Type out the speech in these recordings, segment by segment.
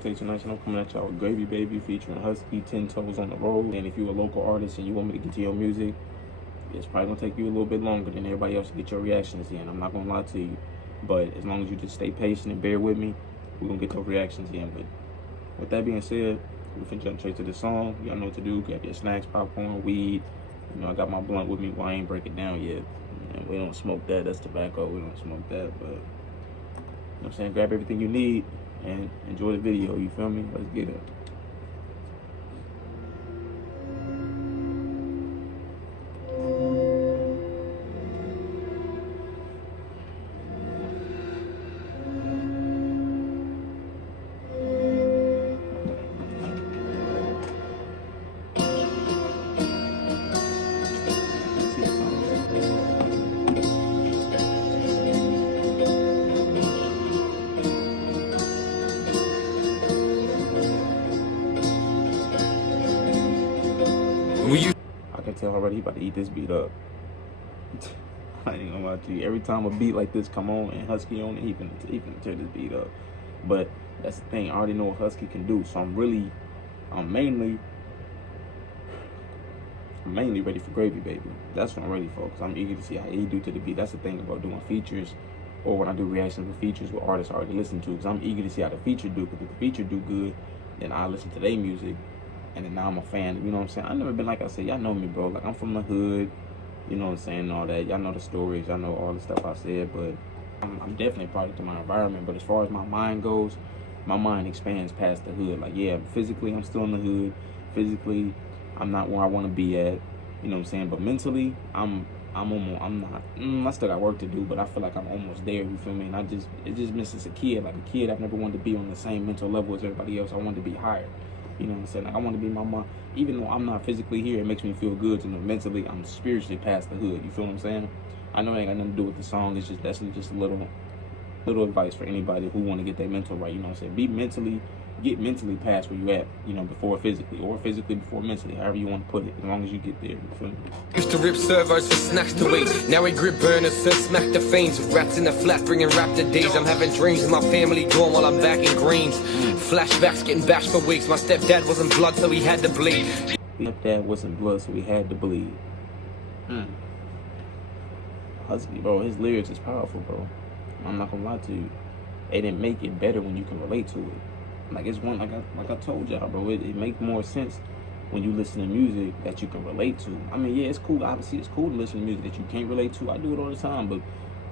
Take tonight, and I'm coming at y'all with Gravy Baby featuring Huskii, 10 Toes on the Road. And if you're a local artist and you want me to get to your music, it's probably gonna take you a little bit longer than everybody else to get your reactions in. I'm not gonna lie to you, but as long as you just stay patient and bear with me, we're gonna get those reactions in. But with that being said, we finna jump straight to the song. Y'all know what to do. Grab your snacks, popcorn, weed. You know, I got my blunt with me, but I ain't break it down yet. And we don't smoke that. That's tobacco. We don't smoke that. But you know what I'm saying? Grab everything you need and enjoy the video. You feel me? Let's get it. I can tell already he about to eat this beat up. I ain't gonna lie to you. Every time a beat like this come on and Huskii on it, he finna tear this beat up. But that's the thing. I already know what Huskii can do, so I'm mainly ready for Gravy Baby. That's what I'm ready for, because I'm eager to see how he do to the beat. That's the thing about doing features, or when I do reactions to features with artists I already listen to, because I'm eager to see how the feature do. Because if the feature do good, then I listen to their music. And then now I'm a fan, you know what I'm saying? I've never been, like I said, y'all know me, bro. Like, I'm from the hood, you know what I'm saying, and all that. Y'all know the stories, y'all know all the stuff I said, but I'm definitely a product of my environment. But as far as my mind goes, my mind expands past the hood. Like, yeah, physically, I'm still in the hood. Physically, I'm not where I want to be at, you know what I'm saying? But mentally, I'm not, I still got work to do, but I feel like I'm almost there, you feel me? And it just misses a kid. Like a kid, I've never wanted to be on the same mental level as everybody else. I wanted to be higher. You know what I'm saying? Like, I want to be my mom. Even though I'm not physically here, it makes me feel good to know mentally I'm spiritually past the hood. You feel what I'm saying? I know it ain't got nothing to do with the song. It's just, that's just a little advice for anybody who want to get their mental right. You know what I'm saying? Get mentally past where you at, you know, before physically, or physically before mentally, however you want to put it, as long as you get there. You feel me? Used to rip servos for snacks to wait. Now we grip burners, so smack the fanes. Rats in the flat, bringing rap to days. I'm having dreams of my family gone while I'm back in greens. Flashbacks getting bashed for weeks. My stepdad wasn't blood, so he had to bleed. Stepdad wasn't blood, so he had to bleed. Huskii, bro, his lyrics is powerful, bro. I'm not gonna lie to you. They didn't make it better when you can relate to it. Like, it's one, like I told y'all, bro, it makes more sense when you listen to music that you can relate to. I mean, yeah, it's cool. Obviously, it's cool to listen to music that you can't relate to. I do it all the time, but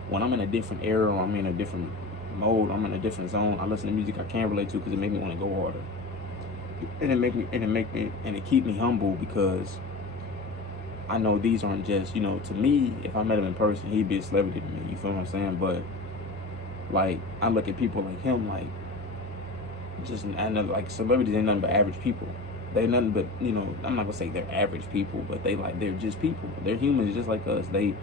when I'm in a different era, or I'm in a different mode, I'm in a different zone, I listen to music I can relate to because it makes me want to go harder. And it keep me humble, because I know these aren't just, you know, to me, if I met him in person, he'd be a celebrity to me. You feel what I'm saying? But like, I look at people like him, like, just, I know, like, celebrities ain't nothing but average people. They're nothing but, you know, I'm not gonna say they're average people, but they're just people. They're humans just like us. They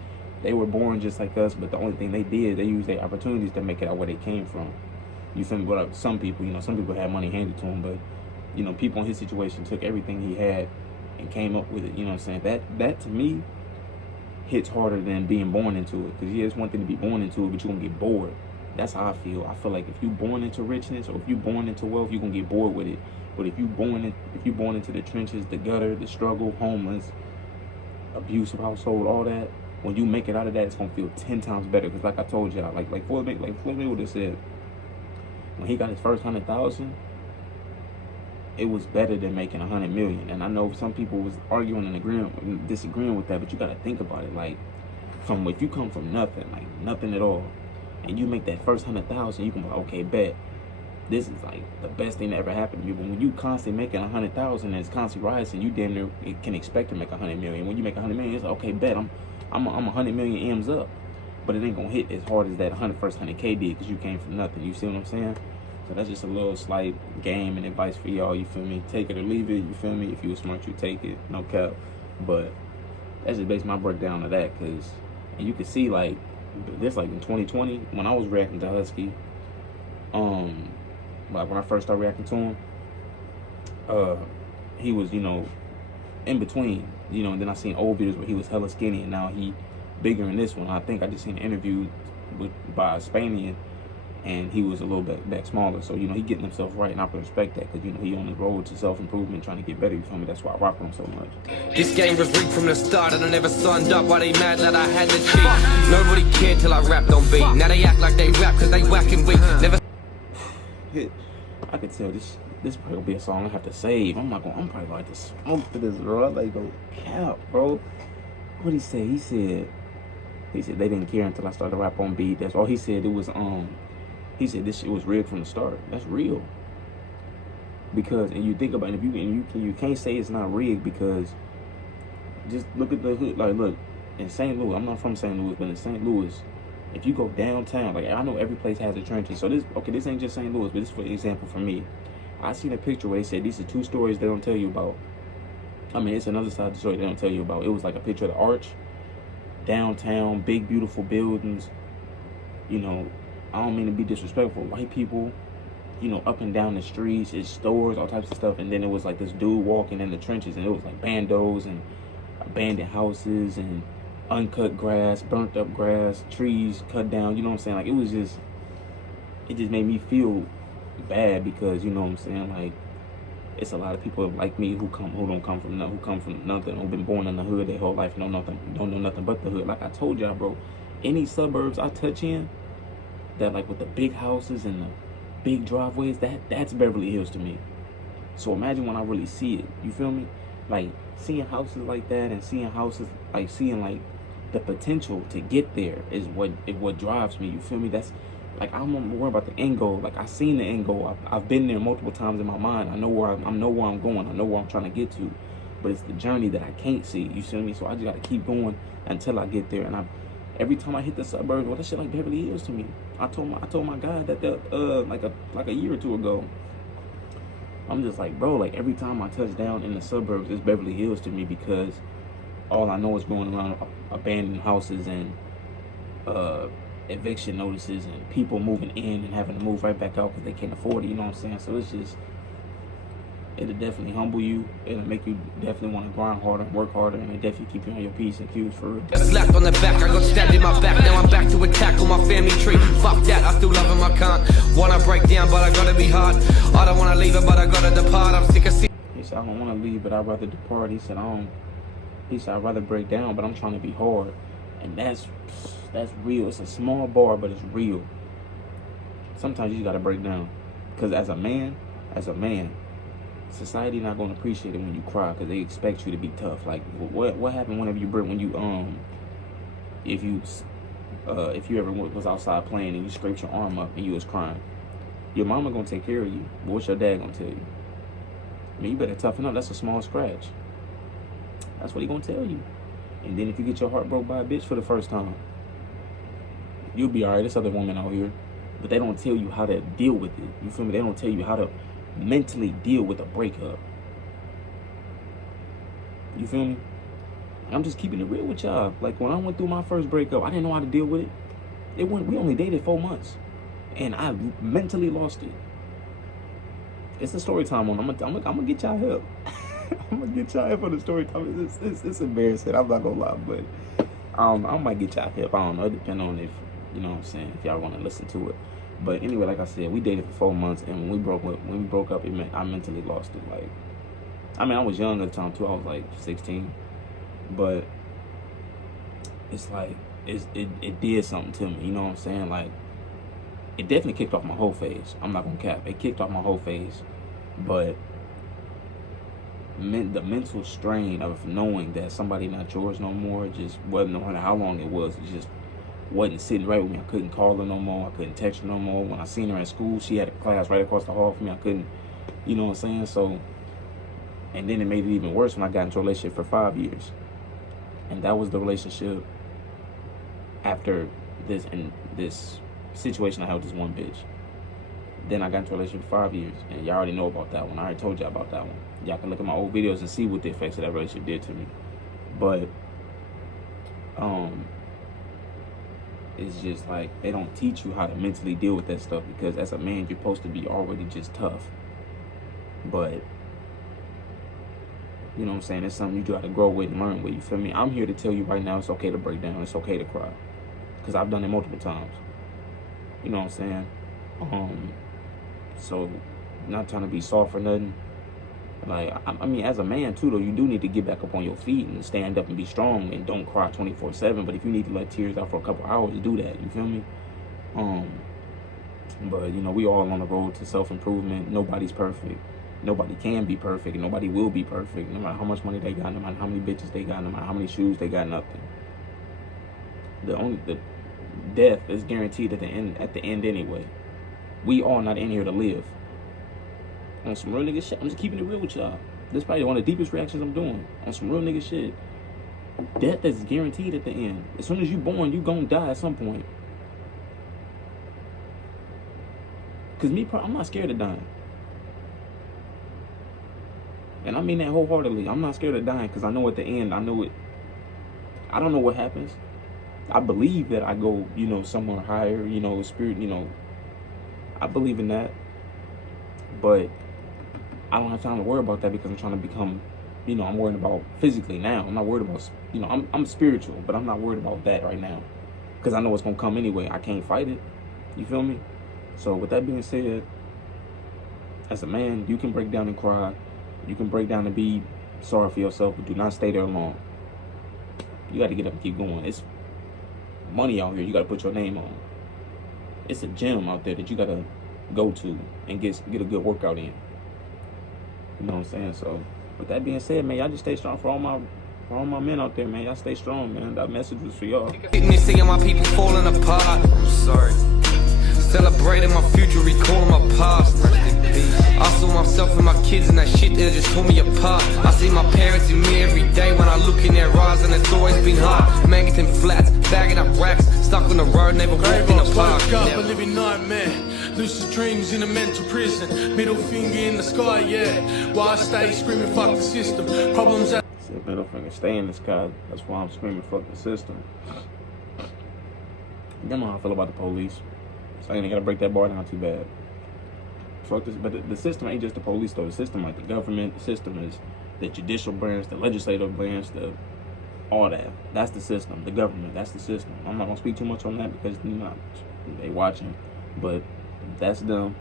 were born just like us, but the only thing they did, they used their opportunities to make it out where they came from. You feel me? But some people, you know, some people had money handed to them, but, you know, people in his situation took everything he had and came up with it. You know what I'm saying? That to me hits harder than being born into it. Because yeah, it's one thing to be born into it, but you're gonna get bored. That's how I feel. I feel like if you're born into richness, or if you're born into wealth, you're gonna get bored with it. But if you're born into the trenches, the gutter, the struggle, homeless, abusive household, all that, when you make it out of that, it's gonna feel 10 times better. Because like I told y'all, like Floyd Mayweather said, when he got his first 100,000, it was better than making 100 million. And I know some people was arguing and disagreeing with that, but you gotta think about it. Like, if you come from nothing, like nothing at all, and you make that first 100,000, you can be like, okay, bet this is like the best thing that ever happened to you. But when you constantly making 100,000 and it's constantly rising, you damn near can expect to make 100 million. When you make 100 million, it's like, okay, bet I'm 100 million M's up, but it ain't gonna hit as hard as that first 100K did, because you came from nothing. You see what I'm saying? So that's just a little slight game and advice for y'all. You feel me? Take it or leave it. You feel me? If you were smart, you take it. No cap. But that's just based my breakdown of that, because, and you can see, like, this, like in 2020 when I was reacting to Huskii, like when I first started reacting to him, he was, you know, in between, you know, and then I seen old videos where he was hella skinny, and now he bigger in this one. I think I just seen an interview by a Spanian, and he was a little bit back smaller. So, you know, he getting himself right, and I can respect that because, you know, he on the road to self-improvement, trying to get better, you feel me? That's why I rock with him so much. This game was rigged from the start and I never signed up. Why they mad that I had to cheat? Nobody cared till I rapped on beat. Now they act like they rap because they whacking weak. Never. I could tell this probably gonna be a song I have to save. I'm probably like to smoke to this, bro. I like go cap, bro. What'd he say? He said they didn't care until I started rap on beat. That's all he said. It was he said this shit was rigged from the start. That's real. Because, and you think about it, you can't say it's not rigged, because just look at the hood. Like, look, in St. Louis, I'm not from St. Louis, but in St. Louis, if you go downtown, like, I know every place has a trenches. So this ain't just St. Louis, but this for example for me. I seen a picture where they said these are 2 stories they don't tell you about. I mean, it's another side of the story they don't tell you about. It was like a picture of the arch, downtown, big, beautiful buildings. You know, I don't mean to be disrespectful. White people, you know, up and down the streets, it's stores, all types of stuff. And then it was like this dude walking in the trenches, and it was like bandos and abandoned houses and uncut grass, burnt up grass, trees cut down. You know what I'm saying? Like, it just made me feel bad, because, you know what I'm saying, like, it's a lot of people like me who come from nothing, who've been born in the hood their whole life, and don't know nothing but the hood. Like I told y'all, bro, any suburbs I touch in, that like with the big houses and the big driveways, that's Beverly Hills to me. So imagine when I really see it, you feel me? Like seeing houses like that, and seeing like the potential to get there is what drives me. You feel me? That's like, I'm worried about the end goal. Like, I seen the end goal. I've been there multiple times in my mind. I know where I'm going. I know where I'm trying to get to. But it's the journey that I can't see. You see me? So I just gotta keep going until I get there. And every time I hit the suburbs, well, that shit like Beverly Hills to me. I told my guy that like a year or 2 ago. I'm just like, bro, like every time I touch down in the suburbs, it's Beverly Hills to me, because all I know is going around abandoned houses and eviction notices and people moving in and having to move right back out because they can't afford it. You know what I'm saying? So it'll definitely humble you. It'll make you definitely want to grind harder and work harder, and it'll definitely keep you on your P's and Q's for real. Slapped on the back, I got stabbed in my back. Now I'm back to attack on my family tree. Fuck that, I still love him, I can't. Wanna break down, but I gotta be hard. I don't wanna leave it, but I gotta depart. I'm sick of seeing. He said, I don't want to leave, but I'd rather depart. He said, I'd rather break down, but I'm trying to be hard. And that's real. It's a small bar, but it's real. Sometimes you gotta break down, because as a man, society not gonna appreciate it when you cry, because they expect you to be tough. Like, what happened whenever you break, when you if you ever was outside playing and you scraped your arm up and you was crying, your mama gonna take care of you. But what's your dad gonna tell you? I mean, you better toughen up. That's a small scratch. That's what he gonna tell you. And then if you get your heart broke by a bitch for the first time, you'll be alright. There's other women out here, but they don't tell you how to deal with it. You feel me? They don't tell you how to mentally deal with a breakup. You feel me? I'm just keeping it real with y'all. Like, when I went through my first breakup, I didn't know how to deal with it. We only dated 4 months, and I mentally lost it. It's a story time on. I'm gonna get y'all help. I'm gonna get y'all help on the story time. It's embarrassing. I'm not gonna lie, but I might get y'all help. I don't know. It depends on if, you know what I'm saying, if y'all want to listen to it. But anyway, like I said, we dated for 4 months, and when we broke up, I mentally lost it. Like, I mean, I was young at the time too. I was like 16, but it's like it did something to me. You know what I'm saying? Like, it definitely kicked off my whole phase. I'm not gonna cap. It kicked off my whole phase, but the mental strain of knowing that somebody not yours no more just wasn't, no matter how long it was, it just wasn't sitting right with me. I couldn't call her no more. I couldn't text her no more. When I seen her at school, she had a class right across the hall from me. I couldn't, you know what I'm saying? So, and then it made it even worse when I got into a relationship for 5 years. And that was the relationship after this situation I had with this one bitch. Then I got into a relationship for 5 years, and y'all already know about that one. I already told y'all about that one. Y'all can look at my old videos and see what the effects of that relationship did to me. But it's just like, they don't teach you how to mentally deal with that stuff, because as a man, you're supposed to be already just tough. But, you know what I'm saying, it's something you gotta grow with and learn with. You feel me? I'm here to tell you right now, it's okay to break down. It's okay to cry, because I've done it multiple times. You know what I'm saying? So, not trying to be soft or nothing. Like, I mean, as a man too, though, you do need to get back up on your feet and stand up and be strong and don't cry 24/7. But if you need to let tears out for a couple hours, do that. You feel me? But you know, we all on the road to self-improvement. Nobody's perfect. Nobody can be perfect, and nobody will be perfect. No matter how much money they got, no matter how many bitches they got, no matter how many shoes they got, nothing. The death is guaranteed at the end. At the end, anyway. We all not in here to live. On some real nigga shit. I'm just keeping it real with y'all. This is probably one of the deepest reactions I'm doing. On some real nigga shit. Death is guaranteed at the end. As soon as you born, you gonna die at some point. Cause me, I'm not scared of dying. And I mean that wholeheartedly. I'm not scared of dying because I know at the end, I know it. I don't know what happens. I believe that I go, you know, somewhere higher, you know, spirit, you know. I believe in that. But I don't have time to worry about that because I'm trying to become, you know, I'm worried about physically now. I'm not worried about, you know, I'm spiritual, but I'm not worried about that right now. Because I know it's going to come anyway. I can't fight it. You feel me? So with that being said, as a man, you can break down and cry. You can break down and be sorry for yourself, but do not stay there long. You got to get up and keep going. It's money out here. You got to put your name on. It's a gym out there that you got to go to and get a good workout in. You know what I'm saying? So with that being said, man, y'all just stay strong for all my men out there, man. Y'all stay strong, man. That message was for y'all. Me seeing my people falling apart. I'm sorry. Celebrating my future, recalling my past. I saw myself and my kids and that shit that just tore me apart. I see my parents in me every day when I look in their eyes, and it's always been hard. Man getting flats, bagging up racks, stuck on the road, never walked in the park. A living nightmare, lucid dreams in a mental prison. Middle finger in the sky, yeah. Why I stay screaming fuck the system. Problems that middle finger, stay in the sky. That's why I'm screaming fuck the system. You know how I feel about the police. So I ain't gotta break that bar down too bad. Fuck this, but the system ain't just the police though. The system, like the government, the system is the judicial branch, the legislative branch, all that. That's the system. The government, that's the system. I'm not gonna speak too much on that because they watching, but that's them,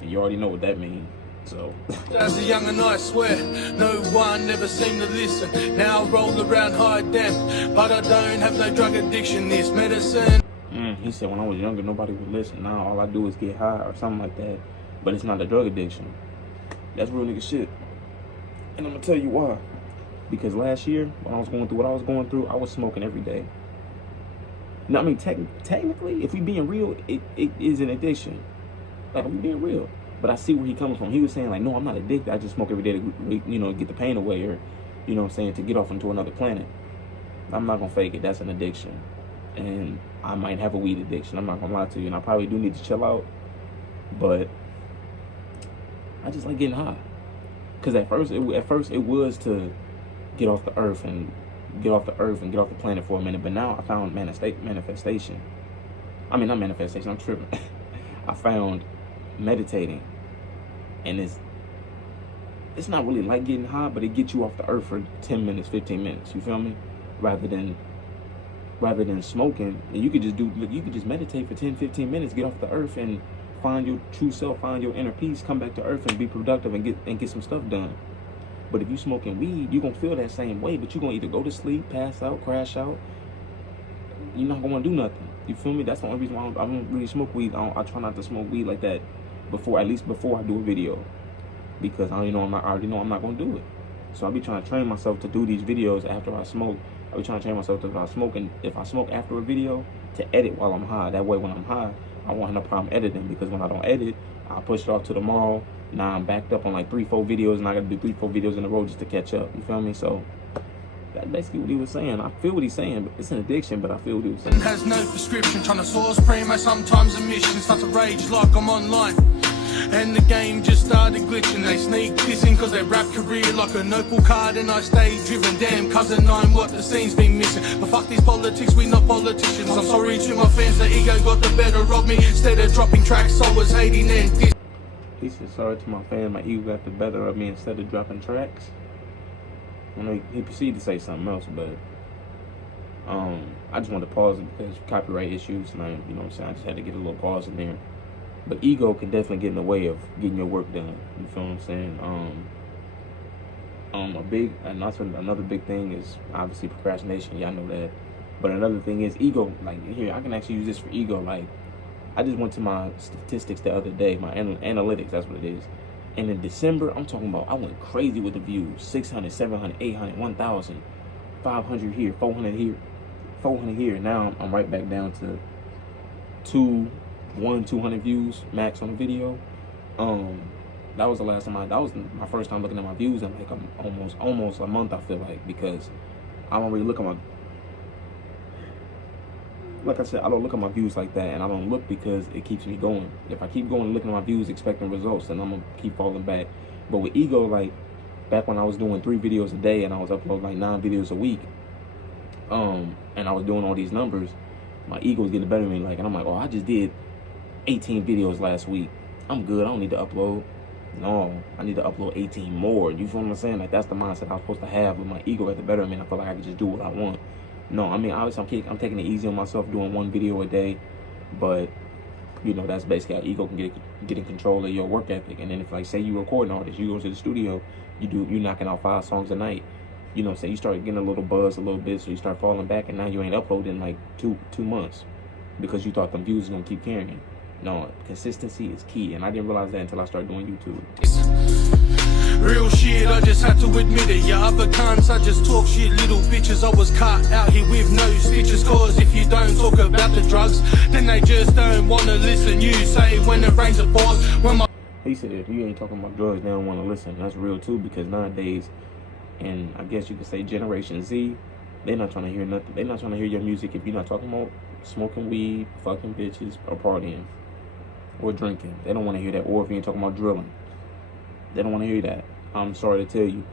and you already know what that means. So as a young and I swear, no one never seemed to listen. Now I roll around high depth, but I don't have no drug addiction. This medicine. He said when I was younger, nobody would listen. Now all I do is get high or something like that. But it's not a drug addiction. That's real nigga shit. And I'm gonna tell you why. Because last year, when I was going through what I was going through, I was smoking every day. Now, I mean, technically, if we being real, it is an addiction. Like, I'm being real. But I see where he coming from. He was saying, like, no, I'm not addicted. I just smoke every day to, you know, get the pain away or, you know what I'm saying, to get off into another planet. I'm not gonna fake it. That's an addiction. And I might have a weed addiction. I'm not gonna lie to you. And I probably do need to chill out. But I just like getting high. Because at first it was to get off the earth and get off the planet for a minute. But now I found manifestation. I mean, not manifestation, I'm tripping. I found meditating. And it's not really like getting high, but it gets you off the earth for 10 minutes, 15 minutes. You feel me? Rather than smoking. And you could just meditate for 10, 15 minutes, get off the earth and find your true self, find your inner peace, come back to earth and be productive and get some stuff done. But if you smoking weed, you're gonna feel that same way, but you're gonna either go to sleep, pass out, crash out. You're not gonna do nothing. You feel me? That's the only reason why I don't really smoke weed. I try not to smoke weed like that before I do a video, because I already know I'm not gonna do it. So I'll be trying to train myself to do these videos after I smoke. I'll be trying to train myself to if I smoke after a video, to edit while I'm high. That way when I'm high, I won't have no problem editing, because when I don't edit, I'll push it off to tomorrow. Now I'm backed up on like 3-4 videos, and I gotta do 3-4 videos in a row just to catch up. You feel me? So that's basically what he was saying. I feel what he's saying, but it's an addiction, but I feel what he was saying. Has no prescription, trying to source primo, sometimes a mission starts to rage like I'm online. And the game just started glitching. They sneak dissing cause they rap career like a Opal card, and I stay driven. Damn cousin, I'm what the scene's been missing. But fuck these politics, we not politicians. I'm sorry to my fans, the ego got the better of me. Instead of dropping tracks, I was hating and he said, sorry to my fans, my ego got the better of me instead of dropping tracks. I know he proceeded to say something else, but I just wanted to pause it because copyright issues, and you know what I'm saying, I just had to get a little pause in there. But ego can definitely get in the way of getting your work done. You feel what I'm saying? Another big thing is obviously procrastination. Y'all know that. But another thing is ego. Like here, I can actually use this for ego. Like I just went to my statistics the other day, my analytics. That's what it is. And in December, I'm talking about I went crazy with the views. 600, 700, 800, 1,000, 500 here, 400 here, 400 here. Now I'm right back down to 200 views max on a video. That was the last time that was my first time looking at my views in like almost a month, I feel like, because I don't really look at my, like I said, I don't look at my views like that, and I don't look because it keeps me going. If I keep going and looking at my views expecting results, then I'm gonna keep falling back. But with ego, like back when I was doing 3 videos a day and I was uploading like 9 videos a week, and I was doing all these numbers, my ego was getting better than me. Like, and I'm like, oh, I just did 18 videos last week. I'm good. I don't need to upload. No, I need to upload 18 more. You feel what I'm saying? Like, that's the mindset I was supposed to have. With my ego got the better of me, and I feel like I can just do what I want. No, I mean, obviously, I'm taking it easy on myself, doing 1 video a day. But, you know, that's basically how ego can get in control of your work ethic. And then if, like, say you record an artist, you go to the studio, you're knocking out 5 songs a night. You know, say you start getting a little buzz a little bit, so you start falling back, and now you ain't uploading in like two months because you thought the views was gonna keep carrying. No, consistency is key, and I didn't realize that until I started doing YouTube. Real shit, I just had to admit it. Yeah, other cunts, I just talk shit, little bitches. I was cut out here with no stitches. Cause if you don't talk about the drugs, then they just don't wanna listen. You say when it rains it pours. He said if you ain't talking about drugs, they don't wanna listen. That's real too, because nowadays, and I guess you could say Generation Z, they're not trying to hear nothing. They're not trying to hear your music if you're not talking about smoking weed, fucking bitches, or partying, or drinking. They don't want to hear that. Or if you ain't talking about drilling, they don't want to hear that. I'm sorry to tell you.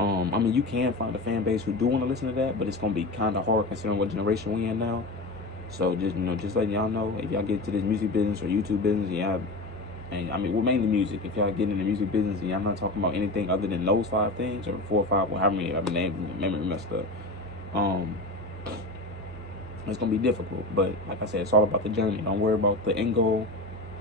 I mean, you can find a fan base who do want to listen to that, but it's gonna be kind of hard considering what generation we in now. So just just letting y'all know, if y'all get to this music business or YouTube business, and I mean, we're mainly music. If y'all get in the music business and y'all not talking about anything other than those 5 things, or 4 or 5, or however many I've been named, memory messed up. It's gonna be difficult, but like I said, it's all about the journey. Don't worry about the end goal.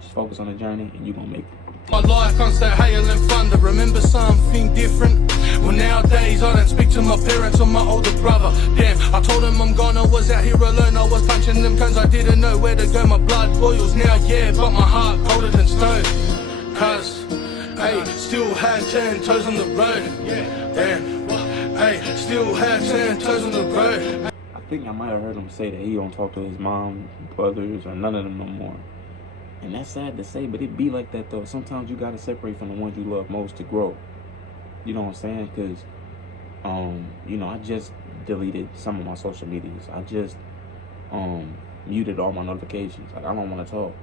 Just focus on the journey, and you're gonna make it. My life constant hail and thunder. Remember something different? Well, nowadays I don't speak to my parents or my older brother. Damn, I told them I'm gone. I was out here alone. I was punching them cons. I didn't know where to go. My blood boils now, yeah, but my heart colder than stone. Cause, hey, still had 10 toes on the road. Damn, hey, still had 10 toes on the road. I think I might have heard him say that he don't talk to his mom, brothers, or none of them no more. And that's sad to say, but it be like that though. Sometimes you gotta separate from the ones you love most to grow. You know what I'm saying? Because, you know, I just deleted some of my social medias. I just muted all my notifications. Like, I don't want to talk.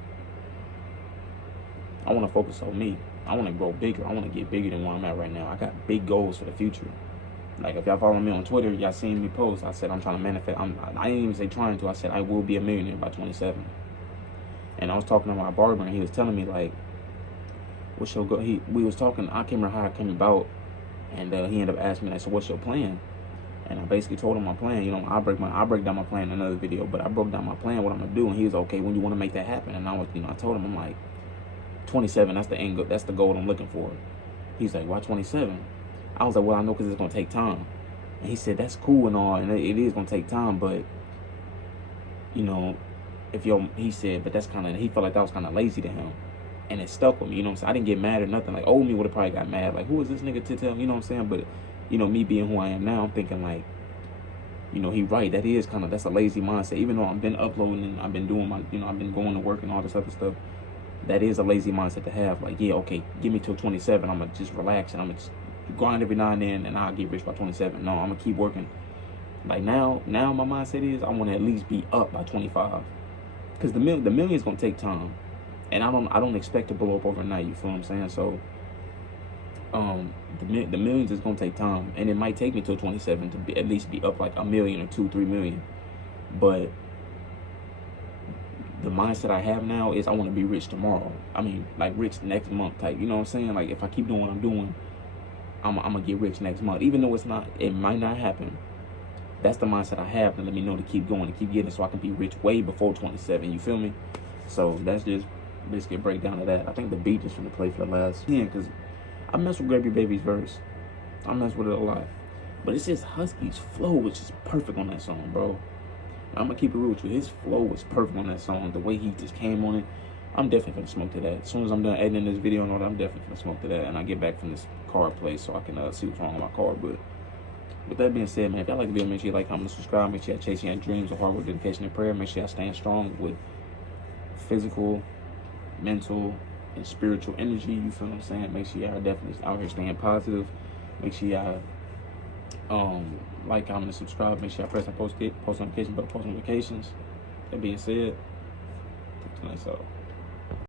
I want to focus on me. I want to grow bigger. I want to get bigger than where I'm at right now. I got big goals for the future. Like, if y'all follow me on Twitter, y'all seen me post. I said I'm trying to manifest. I didn't even say trying to. I said I will be a millionaire by 27. And I was talking to my barber, and he was telling me, like, what's your goal? We was talking. I can't remember how it came about, and he ended up asking me, like, so what's your plan? And I basically told him my plan. You know, I break down my plan in another video, but I broke down my plan, what I'm gonna do, and he was okay. When you want to make that happen? And I was, I told him, I'm like, 27. That's the end. That's the goal I'm looking for. He's like, why 27? I was like, well, I know because it's gonna take time. And he said, that's cool and all, and it is gonna take time, but you know, he said, but that's kind of, he felt like that was kind of lazy to him, and it stuck with me. You know what I'm saying? I didn't get mad or nothing. Like, old me would have probably got mad. Like, who is this nigga to tell? You know what I'm saying? But you know, me being who I am now, I'm thinking like, you know, he right. That is kind of, that's a lazy mindset. Even though I've been uploading and I've been doing my, you know, I've been going to work and all this other stuff. That is a lazy mindset to have. Like, yeah, okay, give me till 27. I'm gonna just relax and I'm gonna just grind every now and then, and I'll get rich by 27. No, I'm gonna keep working. Like now my mindset is I want to at least be up by 25, because the million's gonna take time, and I don't expect to blow up overnight. You feel what I'm saying? So the millions is gonna take time, and it might take me till 27 to at least be up like $1 million or 2-3 million. But the mindset I have now is I want to be rich tomorrow. I mean, like rich next month type. You know what I'm saying? Like, if I keep doing what I'm doing, I'm gonna get rich next month. Even though it might not happen. That's the mindset I have to let me know to keep going, to keep getting, so I can be rich way before 27. You feel me? So that's just basically a breakdown of that. I think the beat is gonna play for the last 10 because I mess with Grab Your Baby's verse. I mess with it a lot. But it's just Huskie's flow, which is perfect on that song, bro. I'm gonna keep it real with you. His flow was perfect on that song. The way he just came on it, I'm definitely gonna smoke to that. As soon as I'm done editing this video and all that, I'm definitely gonna smoke to that. And I get back from this car place so I can see what's wrong with my car. But with that being said, man, if y'all like the video, make sure you like, comment, subscribe. Make sure y'all chasing your dreams of hard work, dedication, and prayer. Make sure y'all staying strong with physical, mental, and spiritual energy. You feel what I'm saying? Make sure y'all definitely out here staying positive. Make sure y'all like, comment, and subscribe. Make sure y'all press that post notification bell, post notifications. That being said, till next episode.